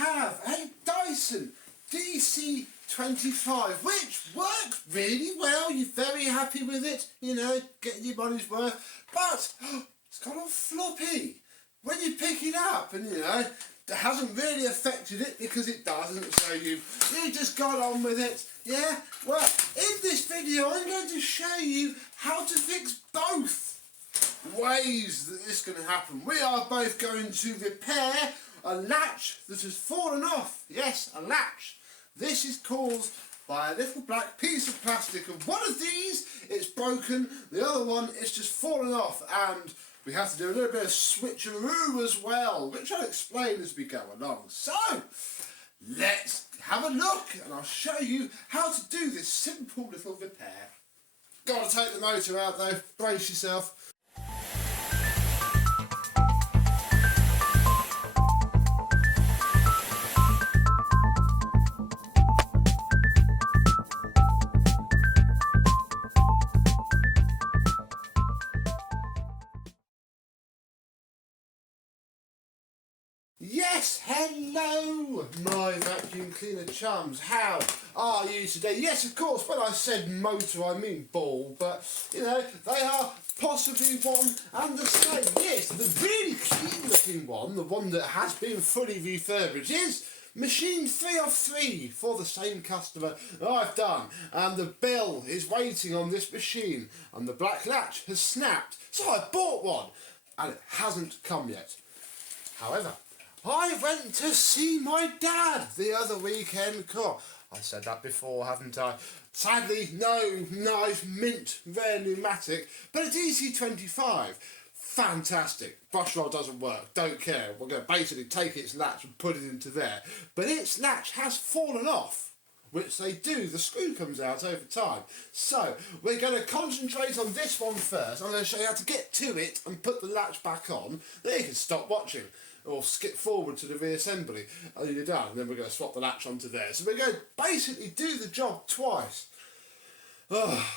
have a Dyson DC25, which works really well. You're very happy with it, you know, getting your money's worth, but it's got a floppy. When you pick it up, and you know, it hasn't really affected it because it doesn't, so you just got on with it. Yeah, well, in this video I'm going to show you how to fix both ways that this can happen. We are both going to repair a latch that has fallen off. Yes, a latch. This is caused by a little black piece of plastic, and one of these it's broken, the other one it's just fallen off, and we have to do a little bit of switcheroo as well, which I'll explain as we go along. So let's have a look and I'll show you how to do this simple little repair. Got to take the motor out though, brace yourself. Yes, hello my vacuum cleaner chums, how are you today? Yes, of course, when I said motor I mean ball, but you know, they are possibly one and the same. Yes, the really clean looking one, the one that has been fully refurbished, is machine 3 of 3 for the same customer that I've done, and the bill is waiting on this machine and the black latch has snapped, so I bought one and it hasn't come yet. However, I went to see my dad the other weekend. God, I said that before, haven't I? Sadly, no nice mint rare pneumatic, but a DC25. Fantastic. Brush roll doesn't work, don't care. We're going to basically take its latch and put it into there. But its latch has fallen off, which they do. The screw comes out over time. So we're going to concentrate on this one first. I'm going to show you how to get to it and put the latch back on. Then you can stop watching or skip forward to the reassembly and you're done. And then we're going to swap the latch onto there. So we're going to basically do the job twice. Oh,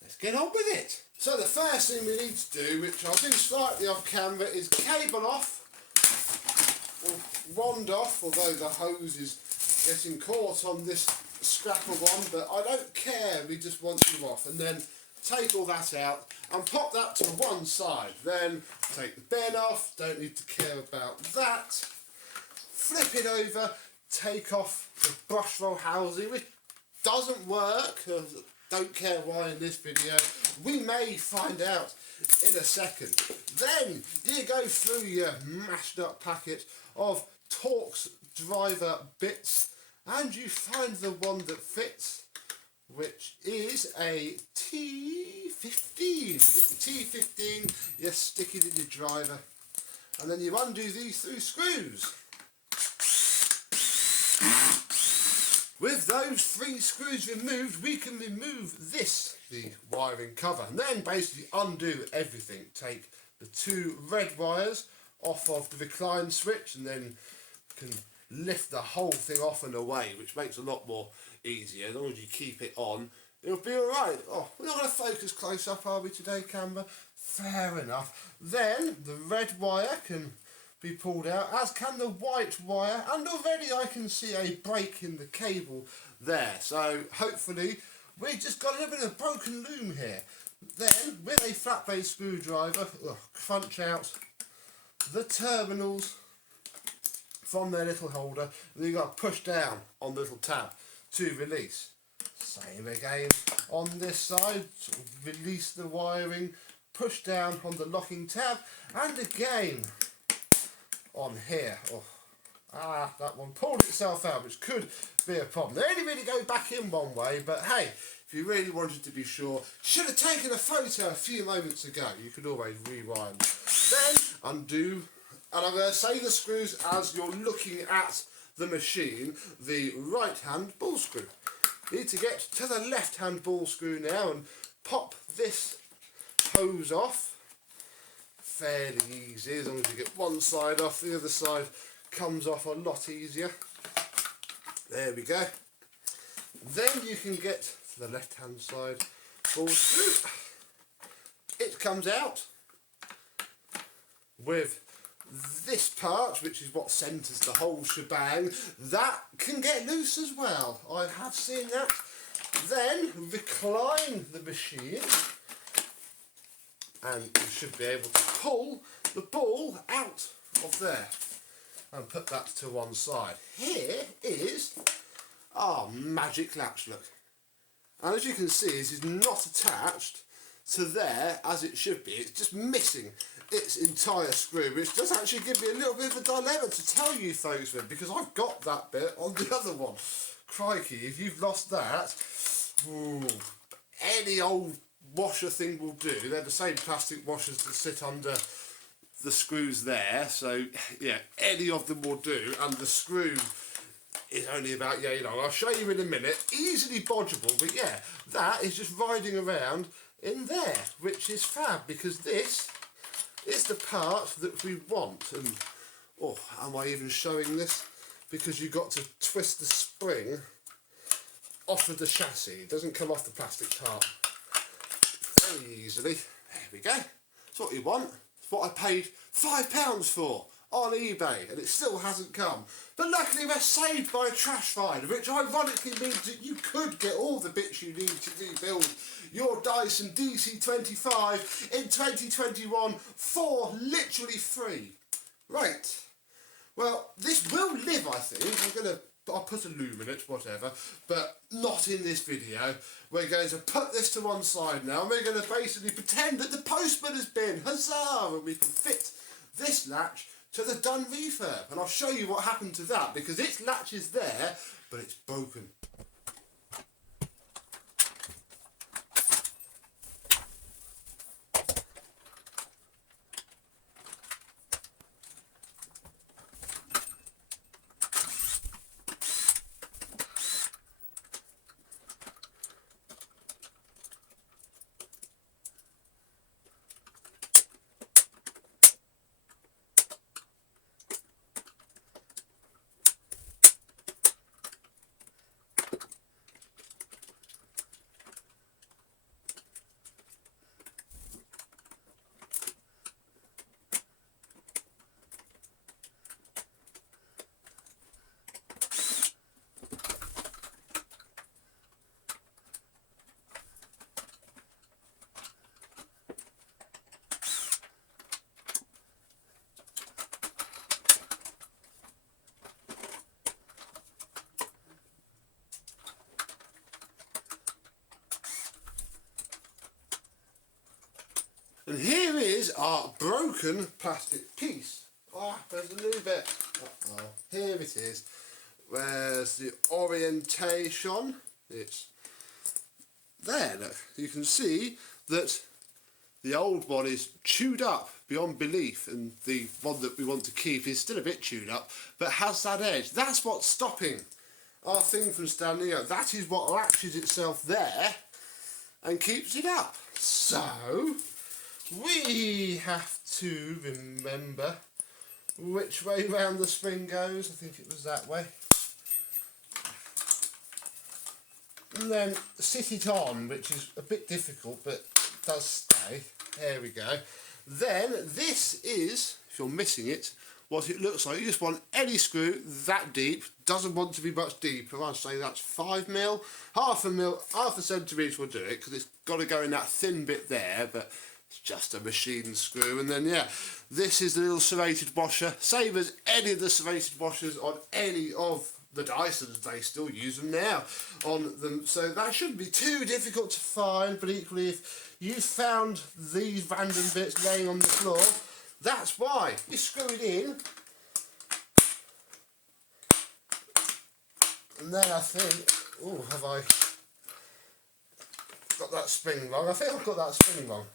let's get on with it. So the first thing we need to do, which I'll do slightly off camera, is cable off, or wand off, although the hose is getting caught on this scrapper one, but I don't care, we just want you off. And then take all that out and pop that to one side. Then take the bin off, don't need to care about that. Flip it over, take off the brush roll housing, which doesn't work. Don't care why in this video. We may find out in a second. Then you go through your mashed up packet of Torx driver bits and you find the one that fits, which is a T15. T15, you stick it in your driver and then you undo these 3 screws. With those 3 screws removed, we can remove this, the wiring cover, and then basically undo everything. Take the 2 red wires off of the recline switch and then can lift the whole thing off and away, which makes a lot more easier. As long as you keep it on, it'll be alright. Oh, we're not going to focus close up, are we today, camera? Fair enough. Then the red wire can be pulled out, as can the white wire, and already I can see a break in the cable there. So hopefully we've just got a little bit of broken loom here. Then with a flat base screwdriver, crunch out the terminals from their little holder, and you've got to push down on the little tab to release. Same again on this side, sort of release the wiring, push down on the locking tab, and again on here. That one pulled itself out, which could be a problem. They only really go back in one way, but hey, if you really wanted to be sure, should have taken a photo a few moments ago. You could always rewind. Then undo, and I'm going to say the screws as you're looking at the machine. The right hand ball screw. Need to get to the left hand ball screw now and pop this hose off. Fairly easy, as long as you get one side off, the other side comes off a lot easier. There we go. Then you can get to the left hand side ball screw. It comes out with this part, which is what centres the whole shebang, that can get loose as well. I have seen that. Then recline the machine and you should be able to pull the ball out of there and put that to one side. Here is our magic latch, look. And as you can see, this is not attached to there as it should be. It's just missing its entire screw, which does actually give me a little bit of a dilemma to tell you folks with, because I've got that bit on the other one. Crikey, if you've lost that, ooh, any old washer thing will do. They're the same plastic washers that sit under the screws there, so yeah, any of them will do, and the screw is only about, yeah, you know, I'll show you in a minute, easily bodgeable, but yeah, that is just riding around in there, which is fab, because this is the part that we want. And oh, am I even showing this? Because you've got to twist the spring off of the chassis. It doesn't come off the plastic part very easily. There we go. That's what you want. It's what I paid £5 for on eBay, and it still hasn't come. But luckily we're saved by a trash find, which ironically means that you could get all the bits you need to rebuild your Dyson DC25 in 2021 for literally free. Right, well, this will live, I think. I'll put a loom in it, whatever, but not in this video. We're going to put this to one side now, and we're going to basically pretend that the postman has been, huzzah, and we can fit this latch to the done refurb, and I'll show you what happened to that, because its latch is there, but it's broken. And here is our broken plastic piece. Ah, there's a little bit. Uh-oh. Here it is. Where's the orientation? It's there, look. You can see that the old one is chewed up beyond belief, and the one that we want to keep is still a bit chewed up, but has that edge. That's what's stopping our thing from standing up. That is what latches itself there and keeps it up. So we have to remember which way round the spring goes. I think it was that way. And then sit it on, which is a bit difficult, but does stay. There we go. Then this is, if you're missing it, what it looks like. You just want any screw that deep. Doesn't want to be much deeper. I'd say that's 5mm. Half a centimetre will do it, because it's got to go in that thin bit there, but it's just a machine screw. And then yeah, this is the little serrated washer, same as any of the serrated washers on any of the Dysons. They still use them now on them, so that shouldn't be too difficult to find. But equally, if you found these random bits laying on the floor, that's why. You screw it in, and then I think, oh, have I got that spring wrong? I think I've got that spring wrong.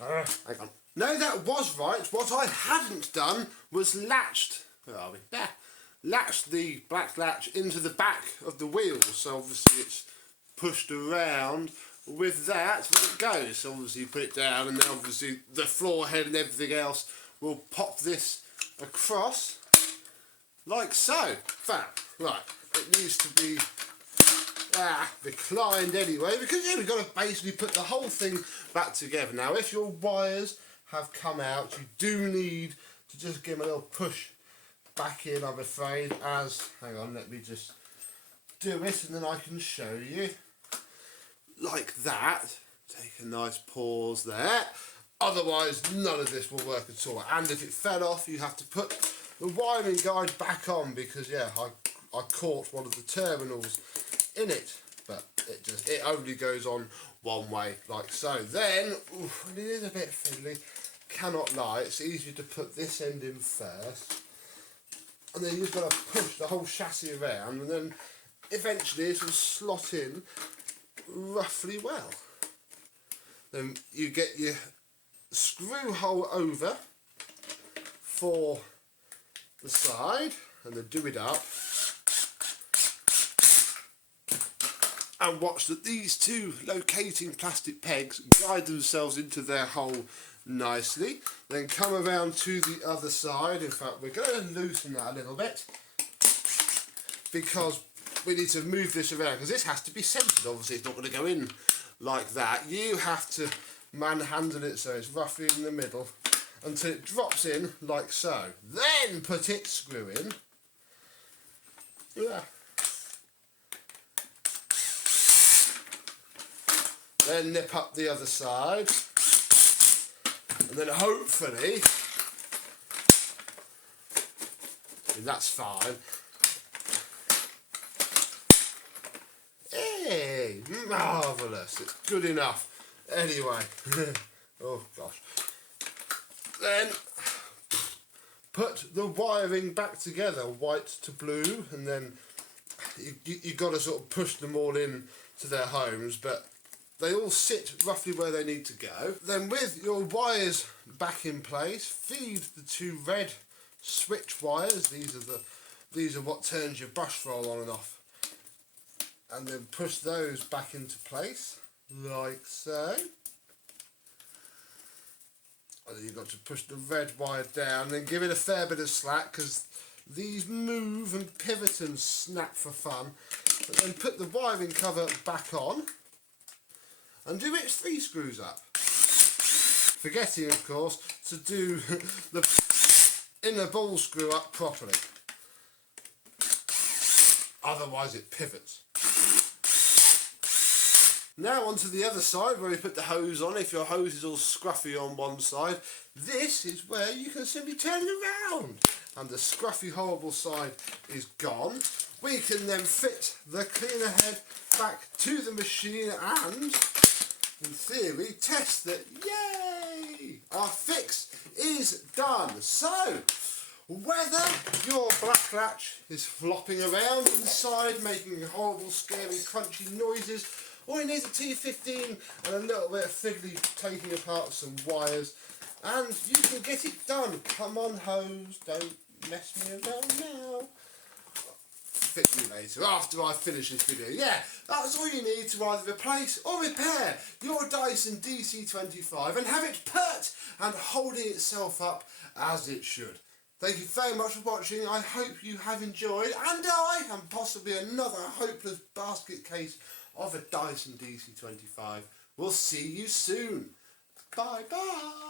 Hang on. No, that was right. What I hadn't done was latched. Where are we? There. Latched the black latch into the back of the wheel. So obviously it's pushed around with that when it goes. So obviously you put it down, and then obviously the floor head and everything else will pop this across like so. Fab. Right. It needs to be reclined anyway, because yeah, we've got to basically put the whole thing back together. Now if your wires have come out. You do need to just give them a little push back in, I'm afraid, hang on, let me just do it and then I can show you. Like that. Take a nice pause there. Otherwise, none of this will work at all. And if it fell off, you have to put the wiring guide back on because, yeah, I caught one of the terminals in it. But it only goes on one way, like so. Then, it is a bit fiddly. Cannot lie, it's easier to put this end in first. And then you've got to push the whole chassis around, and then eventually it will slot in roughly well. Then you get your screw hole over for the side, and then do it up. And watch that these two locating plastic pegs guide themselves into their hole nicely. Then come around to the other side. In fact, we're going to loosen that a little bit because we need to move this around because this has to be centered. Obviously, it's not going to go in like that. You have to manhandle it so it's roughly in the middle until it drops in like so. Then put its screw in. Yeah. Then nip up the other side, and then hopefully, and that's fine. Hey, marvellous, it's good enough. Anyway, oh gosh. Then put the wiring back together, white to blue, and then you've got to sort of push them all in to their homes, but they all sit roughly where they need to go. Then with your wires back in place, feed the two red switch wires. These are what turns your brush roll on and off. And then push those back into place, like so. And then you've got to push the red wire down, and then give it a fair bit of slack because these move and pivot and snap for fun. And then put the wiring cover back on. And do its 3 screws up. Forgetting, of course, to do the inner ball screw up properly. Otherwise it pivots. Now onto the other side where we put the hose on. If your hose is all scruffy on one side, this is where you can simply turn it around. And the scruffy, horrible side is gone. We can then fit the cleaner head back to the machine and, in theory, test that. Yay! Our fix is done. So, whether your black latch is flopping around inside, making horrible, scary, crunchy noises, or it needs a T15 and a little bit of fiddly taking apart some wires, and you can get it done. Come on, hose, don't mess me around now. Fit you later after I finish this video. Yeah, that's all you need to either replace or repair your Dyson DC25 and have it pert and holding itself up as it should. Thank you very much for watching. I hope you have enjoyed, and I, and possibly another hopeless basket case of a Dyson DC25. We'll see you soon. Bye bye.